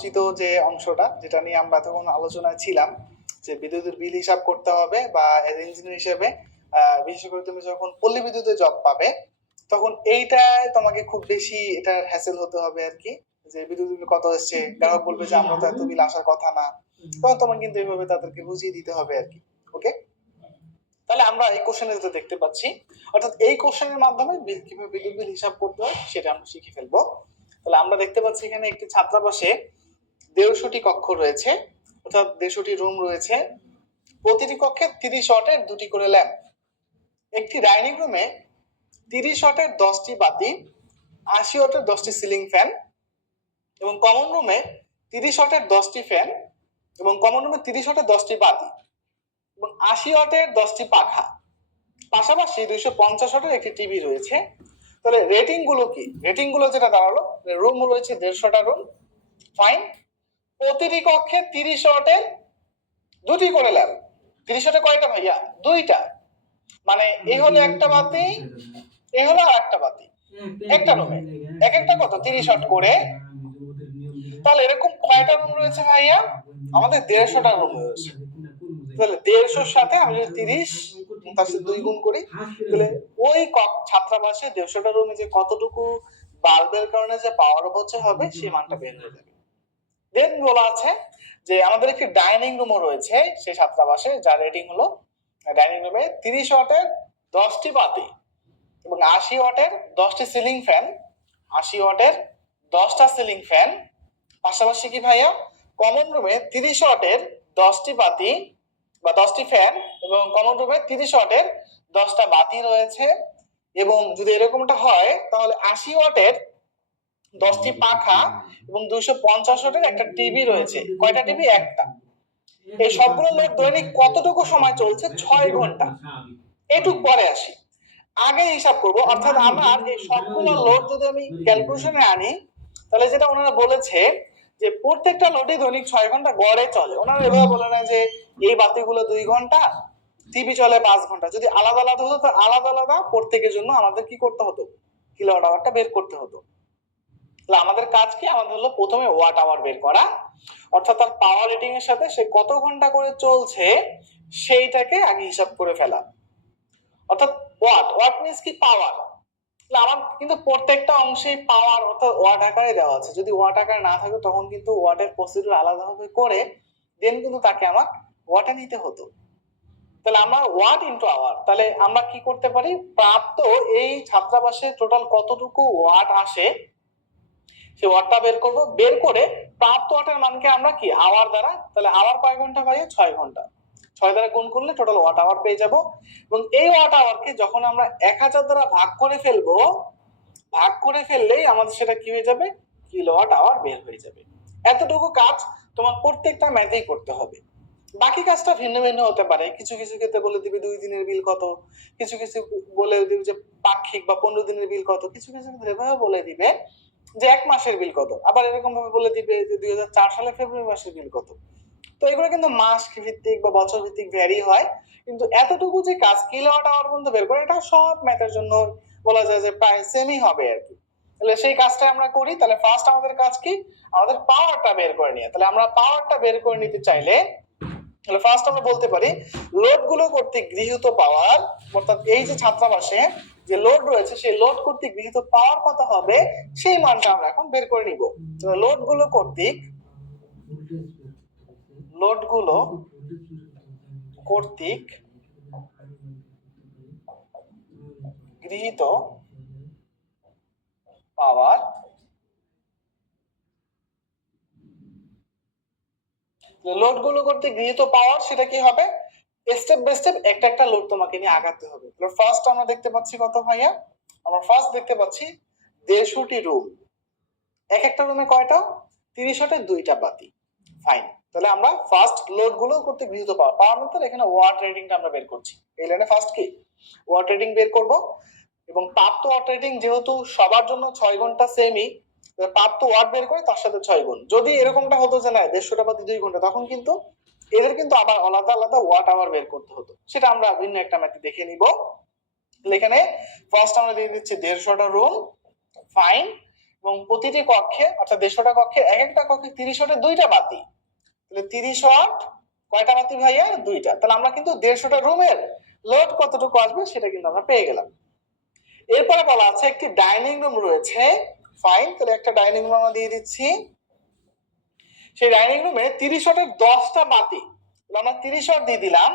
আলোচিত যে অংশটা, যেটা নিয়ে আমরা তখন আলোচনায় ছিলাম, যে বিদ্যুতের বিল হিসাব করতে হবে বা ইঞ্জিনিয়ার হিসেবে বিশেষ করে তুমি যখন পল্লী বিদ্যুতে জব পাবে তখন এইটায় তোমাকে খুব বেশি এটা হ্যাসেল হতে হবে আর কি, যে বিদ্যুৎ বিল কত এসছে, গ্রাহক বলবে যে আমরা তো এত বিল আসার কথা না, তখন তোমার কিন্তু এইভাবে তাদেরকে বুঝিয়ে দিতে হবে আর কি। ওকে, তাহলে আমরা এই কোশ্চেনে যেটা দেখতে পাচ্ছি, অর্থাৎ এই কোশ্চেনের মাধ্যমে কিভাবে বিদ্যুৎ বিল হিসাব করতে হয় সেটা আমরা শিখে ফেলবো। তাহলে আমরা দেখতে পাচ্ছি এখানে একটি ছাত্রাবাসে 150টি কক্ষ রয়েছে, অর্থাৎ 150টি রুম রয়েছে। প্রতিটি কক্ষে 30 ওয়াটের 2টি করে ল্যাম্প। একটি ডাইনিং রুমে 30 ওয়াটের 10টি বাতি, 80 ওয়াটের 10টি সিলিং ফ্যান এবং কমন রুমে 30 ওয়াটের 10টি ফ্যান এবং কমন রুমে 30 ওয়াটের 10টি বাতি এবং 80 ওয়াটের 10টি পাখা, পাশাপাশি 250 ওয়াটের একটি টিভি রয়েছে। তাহলে রেটিং গুলো কি? রেটিং গুলো যেটা দাঁড়ালো, রুম রয়েছে 150টা রুম, ফাইন। প্রতিটি কক্ষে 30 ওয়াটের 2টি করে ল্যাম্প। 30 ওয়াটে কয়টা ভাইয়া? 2টা। মানে এই হলো একটা বাতি, এই হলো আর একটা বাতি, একটা রুমে এক একটা কত 30 ওয়াট করে। তাহলে এরকম কয়টা রুম রয়েছে ভাইয়া? আমাদের 150টা রুম রয়েছে। তাহলে 150 সাথে আমি যদি 30 তার সাথে 2 গুণ করি, তাহলে ওই ছাত্রাবাসে 150টা রুমে যে কতটুকু বাল্বের কারণে যে পাওয়ার অপচয় হবে সেই মানটা বের হয়ে যাবে। দেন বলা আছে যে আমাদের একটি ডাইনিং রুমও রয়েছে সেই ছাত্রাবাসে, যার রেটিং হলো, ডাইনিং রুমে 30 ওয়াটের 10টি বাতি এবং 80 ওয়াটের 10টি সিলিং ফ্যান, 80 ওয়াটের 10টা সিলিং ফ্যান, পাশাপাশি কি ভাইয়া কমন রুমে 30 ওয়াটের 10টি বাতি বা 10টি ফ্যান এবং কমন রুমে 30 ওয়াটের 10টা বাতি রয়েছে। এবং যদি এরকমটা হয় তাহলে 80 ওয়াটের 10টি পাখা এবং 250 ওয়াটের একটা টিভি রয়েছে। কয়টা টিভি? একটা। এই সবগুলো লোড দৈনিক কতটুকু সময় চলছে? 6 ঘন্টা। এটুক পরে আসি, আগে হিসাব করব। অর্থাৎ আমার এই সবগুলো লোড যদি আমি ক্যালকুলেশনে আনি, তাহলে যেটা ওনারা বলেছে যে প্রত্যেকটা লোডে দৈনিক 6 ঘন্টা গড়ে চলে। ওনারা এভাবে বলে না যে এই বাতিগুলো 2 ঘন্টা, টিভি চলে 5 ঘন্টা। যদি আলাদা আলাদা হতো তো আলাদা আলাদা প্রত্যেকের জন্য আমাদের কি করতে হতো? কিলোওয়াট আওয়ারটা বের করতে হতো। তাহলে আমাদের কাজ কি? আমাদের হলো প্রথমে ওয়াট আওয়ার বের করা, অর্থাৎ তার পাওয়ার রেটিং এর সাথে সে কত ঘন্টা করে চলছে সেইটাকে আগে হিসাব করে ফেলা। অর্থাৎ ওয়াট, ওয়াট মিন্স কি? পাওয়ার। আমার কিন্তু প্রত্যেকটা অংশেই পাওয়ার অর্থাৎ ওয়াট আকারে দেওয়া আছে। যদি ওয়াট আকারে না থাকে তখন কিন্তু ওয়াটের প্রসিডিউর আলাদাভাবে করে দেন কিন্তু তাকে আমার ওয়াটে নিতে হতো। তাহলে আমরা ওয়াট ইনটু আওয়ার, তাহলে আমরা কি করতে পারি? প্রাপ্ত এই ছাত্রাবাসে টোটাল কতটুকু ওয়াট আসে সেই ওয়াটটা বের করব। বের করে প্রাপ্ত ওয়াটের মানকে আমরা কি আওয়ার দ্বারা, তাহলে আওয়ার কয় ঘন্টা ভাই? 6 ঘন্টা। 6 দ্বারা গুণ করলে টোটাল ওয়াট আওয়ার পেয়ে যাব। এবং এই ওয়াট আওয়ারকে যখন আমরা 1000 দ্বারা ভাগ করে ফেলবো, ভাগ করে ফেললেই আমাদের সেটা কি হয়ে যাবে? কিলোওয়াট আওয়ার বের হয়ে যাবে। এতটুকু কাজ তোমার প্রত্যেকটা ম্যাথেই করতে হবে। বাকি কাজটা ভিন্ন ভিন্ন হতে পারে। কিছু কিছু ক্ষেত্রে বলে দিবে 2 দিনের বিল কত, কিছু কিছু বলে দিবে যে পাক্ষিক বা 15 দিনের বিল কত, কিছু কিছু ক্ষেত্রে এভাবে বলে দিবে যে 1 মাসের বিল কত, আবার এরকম ভাবে বলে দিবে যে 2004 সালে ফেব্রুয়ারি মাসের বিল কত। তো এগুলো কিন্তু মাস ভিত্তিক বা বছর ভিত্তিক ভ্যারি হয়, কিন্তু এতটুকু যে কাজ কিলোওয়াট আওয়ার পর্যন্ত বের করে, এটা সব ম্যাথের জন্য বলা যায় যে প্রায় সেমই হবে আর কি। তাহলে সেই কাজটা আমরা করি। তাহলে ফার্স্ট আমাদের কাজ কি? আমাদের পাওয়ারটা বের করে নিয়ে। তাহলে আমরা পাওয়ারটা বের করে নিতে চাইলে তাহলে ফার্স্ট আমরা বলতে পারি লোড গুলো কর্তৃক গৃহীত পাওয়ার, অর্থাৎ এই যে ছাত্রাবাসে যে লোড রয়েছে সেই লোড কর্তৃক গৃহীত পাওয়ার কত হবে সেই মানটা আমরা এখন বের করে নিব। লোড গুলো কর্তৃক গৃহীত পাওয়ার, লোড গুলো কর্তৃক গৃহীত পাওয়ার সেটা কি হবে? স্টেপ বাই স্টেপ একটা একটা লোড তোমাকে নিয়ে আগাতে হবে। তাহলে ফার্স্ট আমরা দেখতে পাচ্ছি কত ভাইয়া? আমরা ফার্স্ট দেখতে পাচ্ছি 150টি রুম। এক একটা রুমে কয়টা? 30 ওয়াটের 2টা বাতি। ফাইন। তাহলে আমরা ফার্স্ট লোড গুলো করতে গৃহীত পাওয়ার, পাওয়ার মধ্যে এখানে ওয়াট রেটিংটা আমরা বের করছি। এই লাইনে ফার্স্ট কি ওয়াট রেটিং বের করব, এবং প্রাপ্ত ওয়াট রেটিং যেহেতু সবার জন্য 6 ঘন্টা সেমই, প্রাপ্ত ওয়াট বের করে তার সাথে 6 গুণ। যদি এরকমটা হতো যে না 150টা বাতি 2 ঘন্টা, তখন কিন্তু এদের কিন্তু আবার আলাদা আলাদা ওয়াট আওয়ার বের করতে হতো। সেটা আমরা ভিন্ন একটা ম্যাথে দেখে নিব। এখানে ফার্স্ট আমরা দিয়ে দিচ্ছি 150টা রুম, ফাইন। এবং প্রতিটি কক্ষে অর্থাৎ 150টা কক্ষে এক একটা কক্ষে 30 ওয়াটের 2টা বাতি, তাহলে 30 ওয়াট কয়টা বাতি ভাইয়া? 2টা। তাহলে আমরা কিন্তু 150টা রুমের লোড কতটুকু আসবে সেটা কিন্তু আমরা পেয়ে গেলাম। এরপরে বলা আছে একটি ডাইনিং রুম রয়েছে, ফাইন, তাহলে একটা ডাইনিং রুম আমরা দিয়ে দিচ্ছি। সেই ডাইনিং রুমে 30 ওয়াটের 10টা বাতি, আমরা 30 ওয়াট দিয়ে দিলাম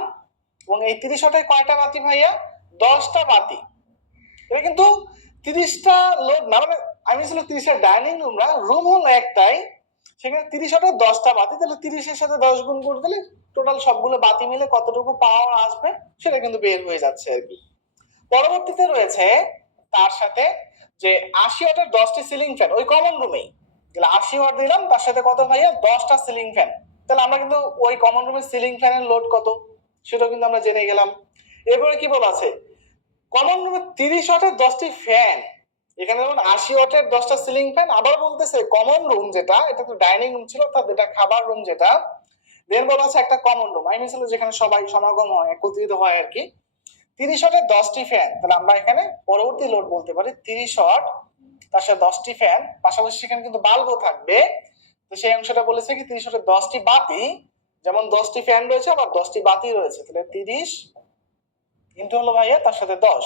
এবং এই 30 ওয়াটের কয়টা বাতি ভাইয়া? 10টা বাতি। এটা কিন্তু 30টা লোড না, মানে আমি ছিল 30টা ডাইনিং রুম না, রুম হলো একটাই, সেখানে 30 ওয়াটের 10টা বাতি, তাহলে 30 এর সাথে 10 গুণ করে দিলে টোটাল সবগুলো বাতি মিলে কতটুকু পাওয়ার আসবে সেটা কিন্তু বের হয়ে যাচ্ছে আর কি। পরবর্তীতে রয়েছে তার সাথে যে 80 ওয়াটের 10টি সিলিং ফ্যান ওই কমন রুমেই, তাহলে 80 ওয়াট দিলাম, তার সাথে কত ভাইয়া? 10টা সিলিং ফ্যান। তাহলে আমরা কিন্তু ওই কমন রুমের সিলিং ফ্যানের লোড কত সেটা কিন্তু আমরা জেনে গেলাম। এরপরে কি বলা আছে? কমন রুমে 30 ওয়াটের 10টি ফ্যান, এখানে যেমন 80 ওয়াটের 10টা সিলিং ফ্যান, আবার বলতেছে কমন রুম যেটা, এটা তো ডাইনিং রুম ছিল, অর্থাৎ এটা খাবার রুম যেটা, দেন বলা আছে একটা কমন রুম, আমি মিছিল যেখানে সবাই সমাগম হয়, একত্রিত হয় আর কি, 30 ওয়াটের 10টি ফ্যান। তাহলে আমরা এখানে পরবর্তী লোড বলতে পারি 30 ওয়াট, তার সাথে 10টি ফ্যান, পাশাপাশি সেখানে কিন্তু বাল্বও থাকবে। তো সেই অংশটা বলেছে কি 30 ওয়াটের 10টি বাতি, যেমন 10টি ফ্যান রয়েছে আবার 10টি বাতি রয়েছে, তাহলে 30 ইনটু হলো ভাইয়া তার সাথে 10।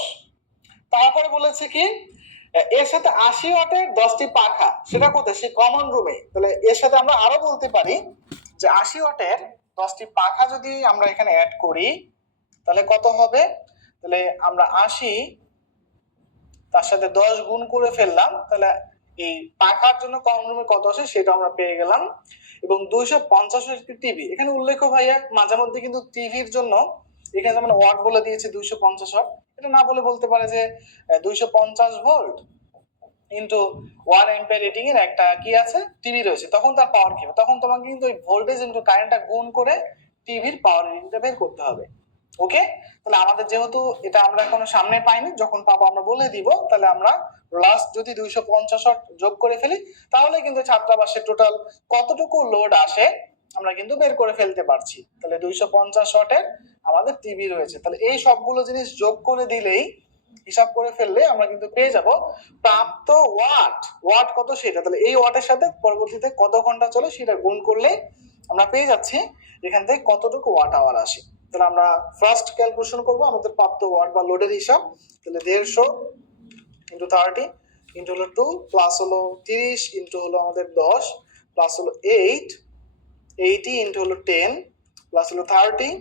তারপরে বলেছে কি এর সাথে 80 ওয়াটের 10টি পাখা, সেটা কোথায়? সে কমন রুমে। তাহলে এর সাথে আমরা আরো বলতে পারি যে 80 ওয়াটের 10টি পাখা যদি আমরা এখানে অ্যাড করি তাহলে কত হবে? তাহলে আমরা 80 তার সাথে 10 গুণ করে ফেললাম, তাহলে এই পাখার জন্য কমন রুমে কত আসে সেটা আমরা পেয়ে গেলাম। এবং 250 ওয়াটের টিভি, এখানে উল্লেখ ভাইয়া মাঝে মধ্যে কিন্তু টিভির জন্য এখানে যেমন ওয়াট বলে দিয়েছে 250 ওয়াট, এটা না বলে বলতে পারে যে 250 ভোল্ট ইনটু 1 অ্যাম্পিয়ার রেটিং এর একটা কি আছে টিভি রয়েছে, তখন তার পাওয়ার কি হবে? তখন তোমাকে কিন্তু ওই ভোল্টেজ ইনটু কারেন্টটা গুণ করে টিভির পাওয়ার রেটিংটা বের করতে হবে। ওকে, তাহলে আমাদের যেহেতু এটা আমরা এখনো সামনে পাইনি, যখন পাবো আমরা বলে দিব। তাহলে আমরা লাস্ট যদি 250 ওয়াট যোগ করে ফেলি তাহলে কিন্তু ছাত্রাবাসের টোটাল কতটুকু লোড আসে আমরা কিন্তু বের করে ফেলতে পারছি। তাহলে 250 ওয়াটের আমাদের টিভি রয়েছে, তাহলে এই সবগুলো জিনিস যোগ করে দিলেই, হিসাব করে ফেললে আমরা কিন্তু পেয়ে যাব প্রাপ্ত ওয়াট। ওয়াট কত সেটা, তাহলে এই ওয়াটের সাথে পরবর্তীতে কত ঘন্টা চলে সেটা গুণ করলে আমরা পেয়ে যাচ্ছি এখান থেকে কতটুকু ওয়াট আওয়ার আসে। তাহলে আমরা ফার্স্ট ক্যালকুলেশন করব আমাদের প্রাপ্ত ওয়াট বা লোডের হিসাব। তাহলে 150 ইনটু 30 ইনটু হলো 2 প্লাস হলো 30 ইনটু হলো আমাদের 10 প্লাস হলো 8 80 ইনটু হলো 10 প্লাস হলো 30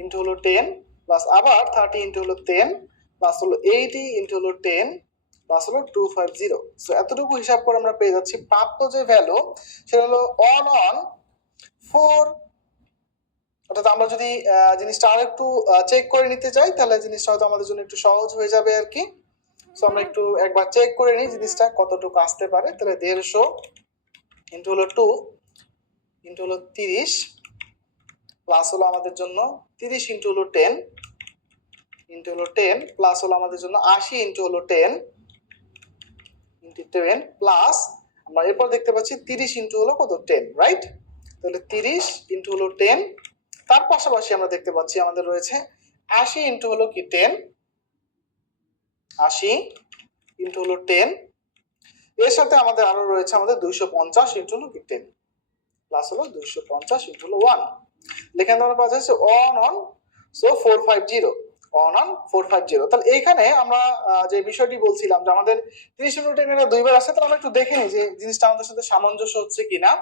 ইনটু হলো 10 প্লাস আবার 30 ইনটু হলো 10 প্লাস হলো 80 ইনটু হলো 10 প্লাস হলো 250। সো এতটুকু হিসাব করে আমরা পেয়ে যাচ্ছি প্রাপ্ত যে ভ্যালু সেটা হলো 1 অন 4। অর্থাৎ আমরা যদি জিনিসটা আর একটু চেক করে নিতে চাই তাহলে জিনিসটা হয়তো আমাদের জন্য একটু সহজ হয়ে যাবে আর কি। সো আমরা একটু একবার চেক করে নিই জিনিসটা কতটুকু আসতে পারে। তাহলে 150 ইনটু হলো 2 ইনটু হলো 30 প্লাস হলো আমাদের জন্য 30 ইনটু হলো 10 ইনটু হলো 10 প্লাস হলো আমাদের জন্য 80 ইনটু হলো 10 ইনটু 10 প্লাস আমরা এরপর দেখতে পাচ্ছি 30 ইনটু হলো কত 10, রাইট? তাহলে 30 ইনটু হলো 10, তার পাশাপাশি আমরা দেখতে পাচ্ছি আমাদের রয়েছে 80 ইনটু হলো কি 10, 80 ইনটু হলো 10, এর সাথে আমাদের আরো রয়েছে আমাদের 250 ইনটু হলো কি 10 প্লাস হলো 250 ইনটু হলো 1। লেখেন আমরা পাওয়া যাচ্ছে 1 অন, সো 450 1 অন 450। তাহলে এইখানে আমরা যে বিষয়টি বলছিলাম যে আমাদের 30 ইনটু 10 এর দুইবার আসছে, তাহলে আমরা একটু দেখে নিই যে জিনিসটা আমাদের সাথে সামঞ্জস্য হচ্ছে কিনা।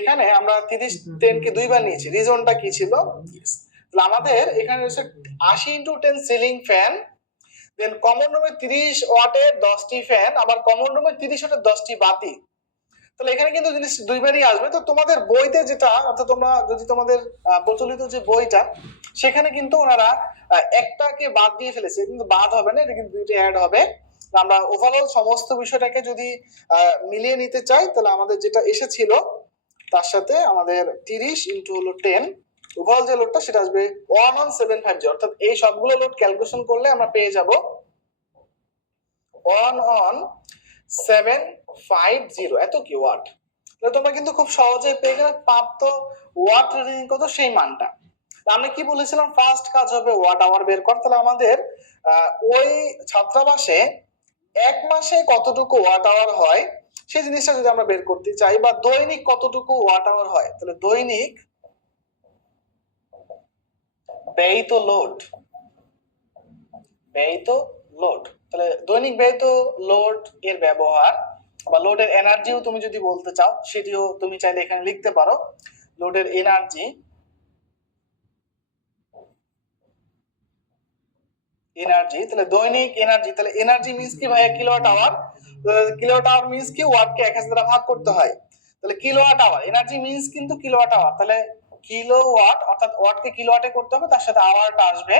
এখানে আমরা 30 10 কে দুইবার নিয়েছি, রিজনটা কি ছিল? তাহলে আমাদের এখানে রয়েছে 80 ইনটু 10 সিলিং ফ্যান, দেন কমন রুমে 30 ওয়াটের 10টি ফ্যান, আবার কমন রুমে 30 ওয়াটের 10টি বাতি। তাহলে এখানে কিন্তু জিনিস দুইবারই আসবে। তো তোমাদের বইতে যেটা, অর্থাৎ তোমরা যদি তোমাদের প্রচলিত যে বইটা সেখানে কিন্তু ওনারা একটাকে বাদ দিয়ে ফেলেছে, কিন্তু বাদ হবে না, এটা কিন্তু দুইটা অ্যাড হবে। আমরা ওভারঅল সমস্ত বিষয়টাকে যদি মিলিয়ে নিতে চাই তাহলে আমাদের যেটা এসেছিল তার সাথে আমাদের 30 ইনটু হলো 10 ওভারঅল যে লোডটা সেটা আসবে 1 অন 750। অর্থাৎ এই সবগুলো লোড ক্যালকুলেশন করলে আমরা পেয়ে যাব 1 অন 750 এত কি ওয়াট। তাহলে তোমরা কিন্তু খুব সহজে পেয়ে গেলে প্রাপ্ত ওয়াট রিডিং কত সেই মানটা। আমরা কি বলেছিলাম ফার্স্ট কাজ হবে ওয়াট আওয়ার বের কর। তাহলে আমাদের ওই ছাত্রাবাসে এক মাসে কতটুকু ওয়াট আওয়ার হয় সেই জিনিসটা যদি আমরা বের করতে চাই, বা দৈনিক কতটুকু ওয়াট আওয়ার হয়, তাহলে দৈনিক ব্যয়িত লোড, ব্যয়িত লোড, তাহলে দৈনিক ব্যয়িত লোড এর ব্যবহার বা লোডের এনার্জিও তুমি যদি বলতে চাও সেটিও তুমি চাইলে এখানে লিখতে পারো। লোডের এনার্জি, এনার্জি তাহলে দৈনিক এনার্জি, তাহলে এনার্জি মিন্স কি ভাইয়া kilowatt hour, kilowatt hour means কি ওয়াটকে 1000 দ্বারা ভাগ করতে হয়, তাহলে কিলোওয়াট আওয়ার, এনার্জি মিন্স কিন্তু কিলোওয়াট আওয়ার, তাহলে কিলোওয়াট অর্থাৎ ওয়াটকে কিলোওয়াটে করতে হবে, তার সাথে আওয়ারটা আসবে।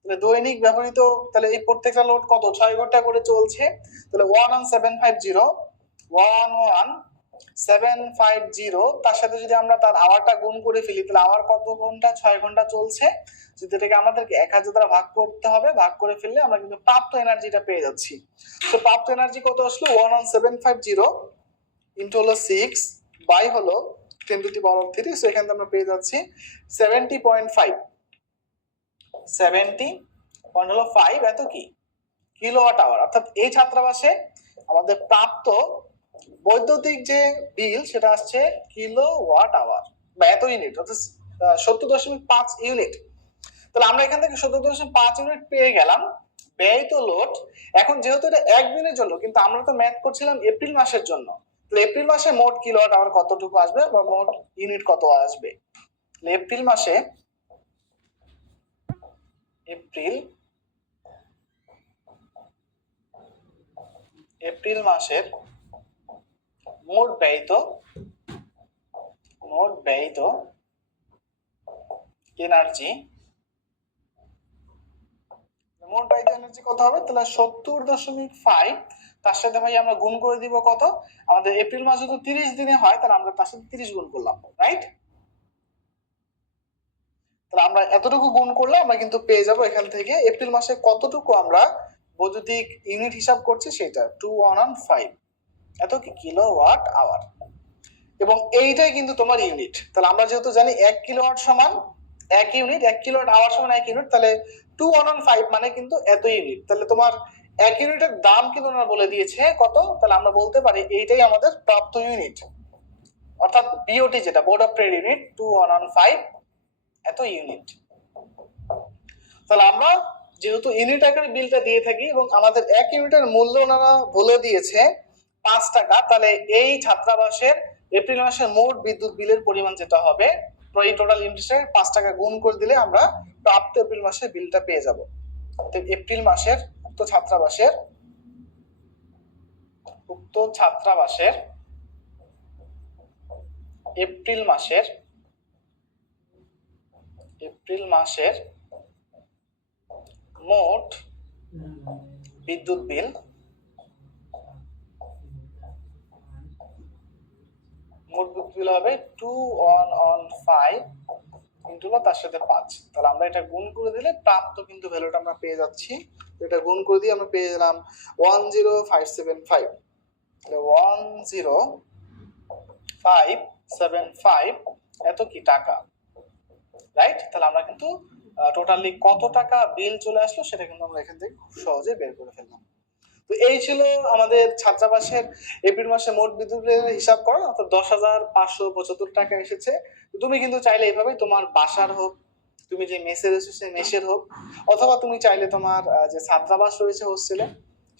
তাহলে দৈনিক ব্যবহৃত, তাহলে এই প্রত্যেকটা লোড কত 6 ঘন্টা করে চলছে, তাহলে 11750 তার সাথে যদি আমরা তার আওয়ারটা গুণ করে ফেলি, তাহলে আওয়ার কত ঘন্টা, 6 ঘন্টা চলছে, যদি এটাকে আমাদেরকে 1000 দ্বারা ভাগ করতে হবে, ভাগ করে ফেললে আমরা কিন্তু প্রাপ্ত এনার্জিটা পেয়ে যাচ্ছি। তো প্রাপ্ত এনার্জি কত আসলো, 11750 ইনটু হলো 6 বাই হলো 10 to the power of 3, so এখান থেকে আমরা পেয়ে যাচ্ছি 70.5, 70.5 এত কি কিলোওয়াট আওয়ার। অর্থাৎ এই ছাত্রাবাসে আমাদের প্রাপ্ত বৈদ্যুতিক যে বিল সেটা আসছে কিলোওয়াট আওয়ার বা এত ইউনিট, অর্থাৎ 70.5 ইউনিট। তাহলে আমরা এখান থেকে 70.5 ইউনিট পেয়ে গেলাম ব্যয়িত লোড। এখন যেহেতু এটা একদিনের জন্য, কিন্তু আমরা তো ম্যাথ করছিলাম এপ্রিল মাসের জন্য, তাহলে এপ্রিল মাসে মোট কিলোওয়াট আওয়ার কতটুকু আসবে বা মোট ইউনিট কত আসবে। এপ্রিল মাসে, এপ্রিল মাসের মোট ব্যয়িত এনার্জি, মোট ব্যয়িত এনার্জি কত হবে, তাহলে 70.5 তার সাথে ভাই আমরা গুণ করে দিব কত, আমাদের এপ্রিল মাস যদি 30 দিনে হয় তাহলে আমরা তার সাথে 30 গুণ করলাম, রাইট। তাহলে আমরা এতটুকু গুণ করলে আমরা কিন্তু পেয়ে যাব এখান থেকে এপ্রিল মাসে কতটুকু আমরা বৈদ্যুতিক ইউনিট হিসাব করছি সেটা 2115 এত কি কিলোওয়াট আওয়ার। এবং এইটাই কিন্তু তোমার ইউনিট। তাহলে আমরা যেহেতু জানি 1 কিলোওয়াট সমান 1 ইউনিট, 1 কিলোওয়াট আওয়ার সমান 1 ইউনিট, তাহলে 2115 মানে কিন্তু এত ইউনিট। তাহলে তোমার 1 ইউনিটের দাম কিন্তু ওনারা বলে দিয়েছে কত, তাহলে আমরা বলতে পারি এইটাই আমাদের প্রাপ্ত ইউনিট, অর্থাৎ বিওটি যেটা বোর্ড অফ ট্রেড ইউনিট 2115 এত ইউনিট। তাহলে আমরা যেহেতু ইউনিট আকারে বিলটা দিয়ে থাকি এবং আমাদের 1 ইউনিটের মূল্য ওনারা বলে দিয়েছে 5 টাকা, তাহলে এই ছাত্রাবাসের এপ্রিল মাসের মোট বিদ্যুৎ বিলের পরিমাণ যেটা হবে এই টোটাল ইউনিটের 5 টাকা গুণ করে দিলে আমরা প্রাপ্ত এপ্রিল মাসের বিলটা পেয়ে যাব। তো এপ্রিল মাসের উক্ত ছাত্রাবাসের এপ্রিল মাসের মোট বিদ্যুৎ বিল হবে 2115 ইনটু তার সাথে 5, তাহলে আমরা এটা গুণ করে দিলে প্রাপ্ত কিন্তু ভ্যালুটা আমরা পেয়ে যাচ্ছি। এটা গুণ করে দিয়ে আমরা পেয়ে গেলাম 10575, তাহলে 10575 এত কি টাকা, রাইট। তাহলে আমরা কিন্তু টোটালি কত টাকা বিল চলে আসলো সেটা কিন্তু আমরা এখান থেকে খুব সহজে বের করে ফেললাম। তো এই ছিল আমাদের ছাত্রাবাসের এপ্রিল মাসে মোট বিদ্যুৎ বিলের হিসাব করা, অর্থাৎ 10,575 টাকা এসেছে। তুমি কিন্তু চাইলে এইভাবে তোমার বাসার হোক, তুমি যে মেসে রয়েছে মেসের হোক, অথবা তুমি চাইলে তোমার যে ছাত্রাবাস রয়েছে হোস্টেলে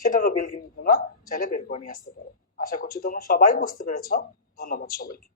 সেটারও বিল কিন্তু তোমরা চাইলে বের করে নিয়ে আসতে পারো। আশা করছি তোমরা সবাই বুঝতে পেরেছো। ধন্যবাদ সবাইকে।